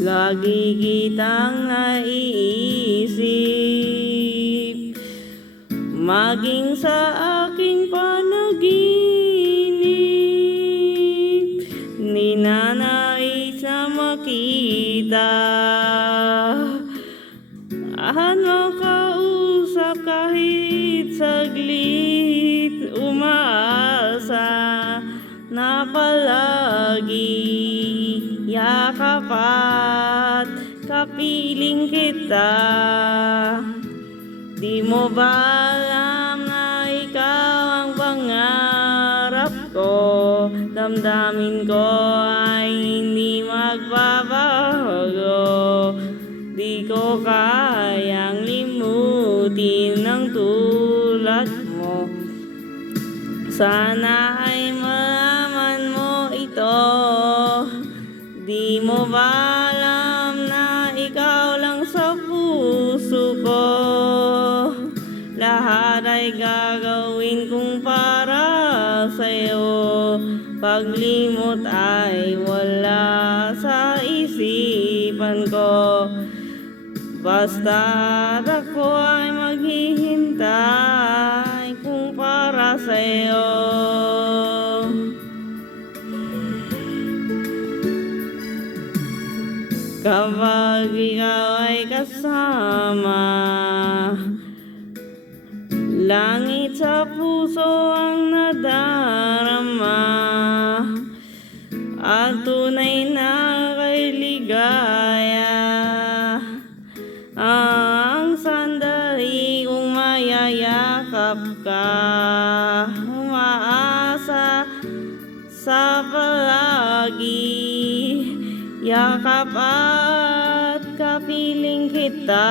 Lagi kitang naiisip, maging sa aking panaginip. Ninanais na makita at makausap kahit saglit. Umaasa na palagi yakap at kapiling kita. Di mo ba alam na ikaw ang pangarap ko? Damdamin ko ay hindi magbabago. Di ko kayang limutin ng tulad mo. Sana ay malaman mo ito. Di mo ba alam na ikaw lang sa puso ko? Lahat ay gagawin kong para sa'yo. Paglimot ay wala sa isipan ko. Basta't ako ay maghihintay kung para sa'yo. Kapag ikaw ay kasama, langit sa puso ang nadarama, at tunay na kay ligaya. Ang sandali kung mayayakap ka, umaasa sa palagi. Yakap at kapiling kita.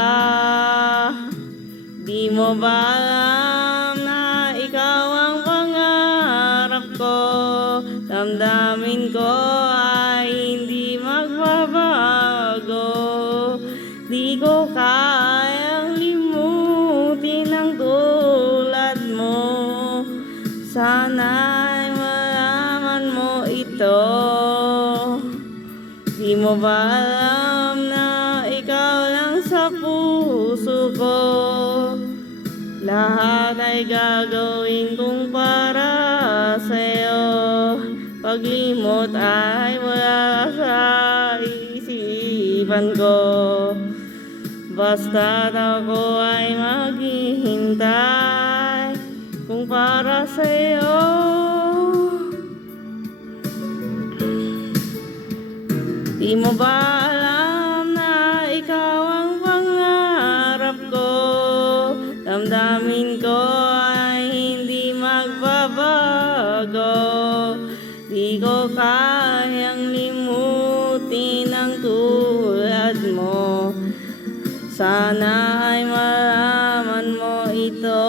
Di mo ba alam na ikaw ang pangarap ko? Damdamin ko ay hindi magbabago. Di ko kayang limutin ang tulad mo. Sana'y malaman mo ito. Di mo ba alam na ikaw lang sa puso ko? Lahat ay gagawin kong para sa'yo. Paglimot ay wala sa isipan ko. Basta't ako ay maghihintay kung para sa'yo. Di mo ba alam na ikaw ang pangarap ko? Damdamin ko ay hindi magbabago. Di ko kayang limutin ang tulad mo. Sana ay malaman mo ito.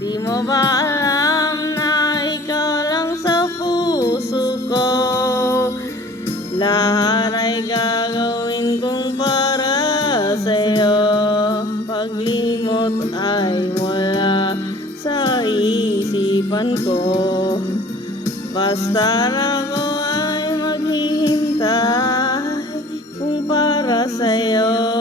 Di mo ba alam na ikaw lang sa puso ko? Lahat ay gagawin kong para sa'yo. Paglimot ay wala sa isipan ko. Basta ako ay maghihintay kung para sa'yo.